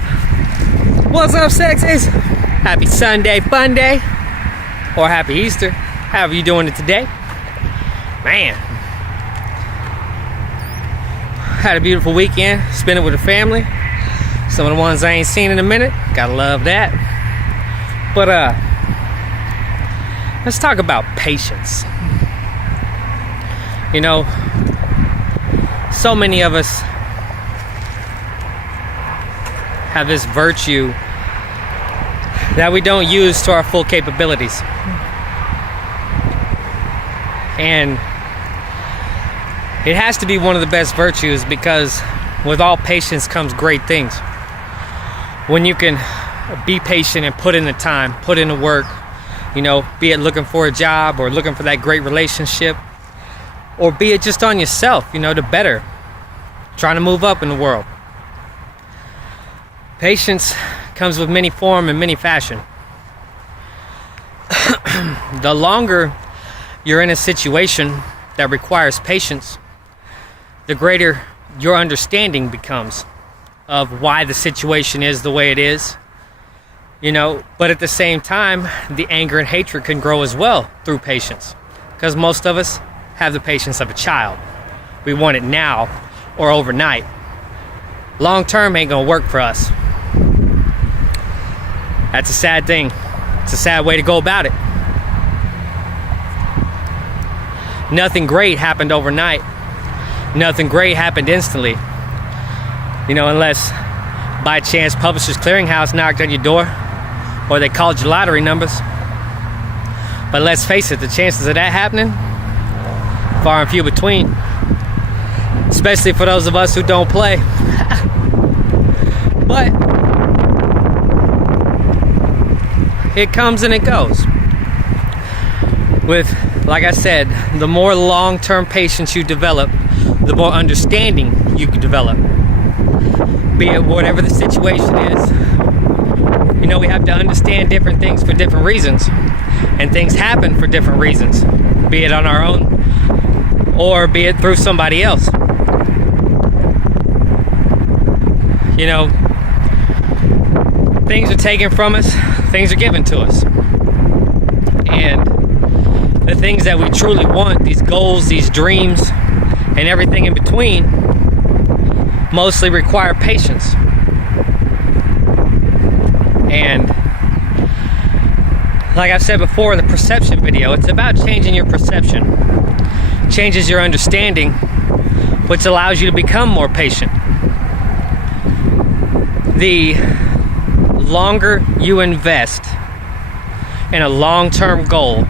What's up, sexies? Happy Sunday, fun day, or happy Easter, however you doing it today. Man, had a beautiful weekend, spent it with the family. Some of the ones I ain't seen in a minute, gotta love that. But let's talk about patience. You know, so many of us have this virtue that we don't use to our full capabilities. And it has to be one of the best virtues, because with all patience comes great things. When you can be patient and put in the time, put in the work, you know, be it looking for a job or looking for that great relationship, or be it just on yourself, you know, to better, trying to move up in the world. Patience comes with many form and many fashion. The longer you're in a situation that requires patience, the greater your understanding becomes of why the situation is the way it is. You know, but at the same time, the anger and hatred can grow as well through patience, because most of us have the patience of a child. We want it now or overnight. Long term ain't gonna work for us. That's a sad thing. It's a sad way to go about it. Nothing great happened overnight. Nothing great happened instantly. You know, unless by chance Publishers Clearinghouse knocked on your door, or they called your lottery numbers. But let's face it, the chances of that happening, far and few between. Especially for those of us who don't play. But it comes and it goes. With, like I said, the more long-term patience you develop, the more understanding you can develop. Be it whatever the situation is. You know, we have to understand different things for different reasons. And things happen for different reasons. Be it on our own, or be it through somebody else. You know, things are taken from us, things are given to us. And the things that we truly want, these goals, these dreams, and everything in between, mostly require patience. And like I've said before in the perception video, it's about changing your perception. Changes your understanding, which allows you to become more patient. The longer you invest in a long-term goal,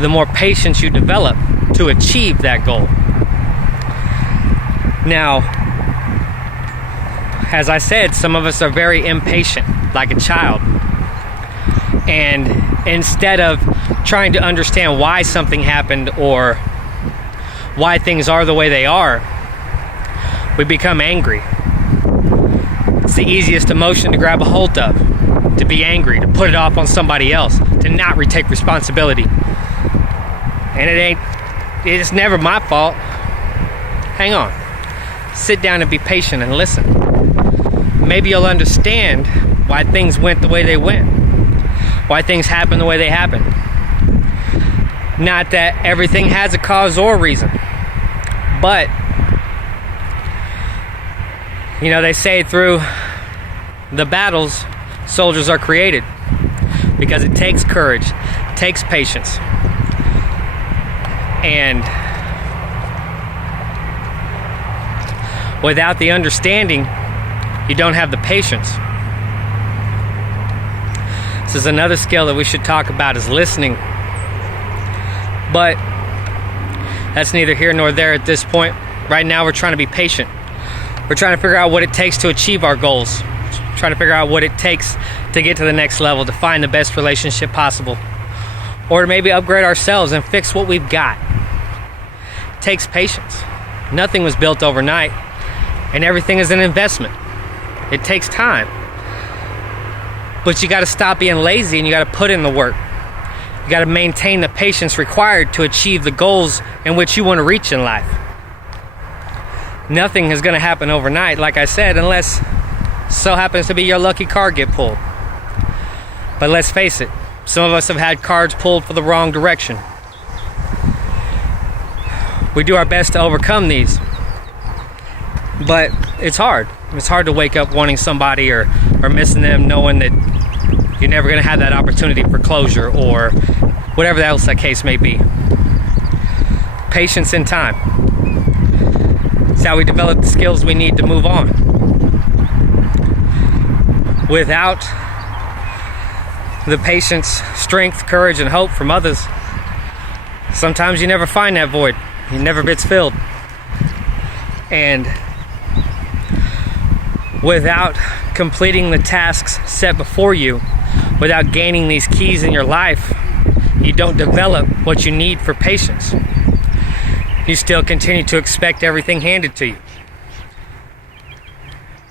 the more patience you develop to achieve that goal. Now, as I said, some of us are very impatient, like a child. And instead of trying to understand why something happened or why things are the way they are, we become angry. It's the easiest emotion to grab a hold of, to be angry, to put it off on somebody else, to not retake responsibility. And it's never my fault. Hang on. Sit down and be patient and listen. Maybe you'll understand why things went the way they went, why things happened the way they happened. Not that everything has a cause or reason, but you know, they say through the battles, soldiers are created, because it takes courage, it takes patience. And without the understanding, you don't have the patience. This is another skill that we should talk about, is listening. But that's neither here nor there at this point. Right now we're trying to be patient. We're trying to figure out what it takes to achieve our goals. Trying to figure out what it takes to get to the next level, to find the best relationship possible. Or to maybe upgrade ourselves and fix what we've got. It takes patience. Nothing was built overnight. And everything is an investment. It takes time. But you got to stop being lazy and you got to put in the work. You got to maintain the patience required to achieve the goals in which you want to reach in life. Nothing is going to happen overnight, like I said, unless So happens to be your lucky card get pulled. But let's face it, some of us have had cards pulled for the wrong direction. We do our best to overcome these, but it's hard. It's hard to wake up wanting somebody or missing them, knowing that you're never going to have that opportunity for closure or whatever else that case may be. Patience and time. It's how we develop the skills we need to move on. Without the patience, strength, courage, and hope from others, sometimes you never find that void. It never gets filled. And without completing the tasks set before you, without gaining these keys in your life, you don't develop what you need for patience. You still continue to expect everything handed to you.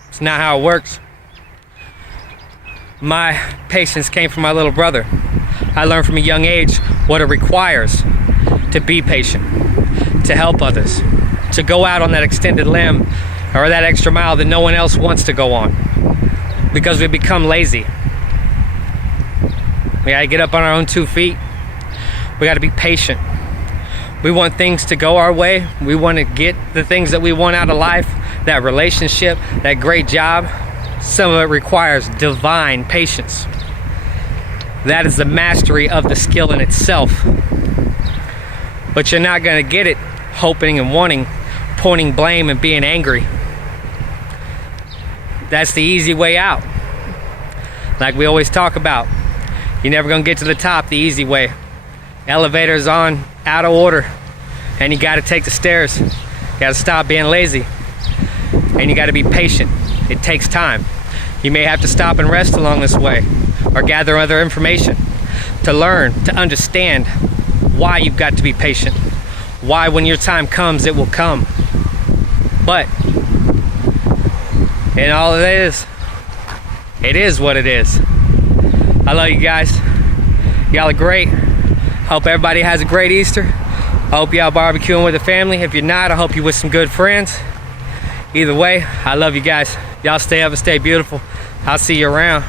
It's not how it works. My patience came from my little brother. I learned from a young age what it requires to be patient, to help others, to go out on that extended limb or that extra mile that no one else wants to go on, because we become lazy. We gotta get up on our own 2 feet. We gotta be patient. We want things to go our way. We want to get the things that we want out of life, that relationship, that great job. Some of it requires divine patience. That is the mastery of the skill in itself. But you're not going to get it hoping and wanting, pointing blame and being angry. That's the easy way out. Like we always talk about, you're never going to get to the top the easy way. Elevator's on, out of order, and you got to take the stairs. You got to stop being lazy, and you got to be patient. It takes time. You may have to stop and rest along this way, or gather other information to learn, to understand why you've got to be patient, why when your time comes it will come. But in all it is what it is. I love you guys. Y'all are great. Hope everybody has a great Easter. I hope y'all barbecuing with the family. If you're not, I hope you're with some good friends. Either way, I love you guys. Y'all stay up and stay beautiful. I'll see you around.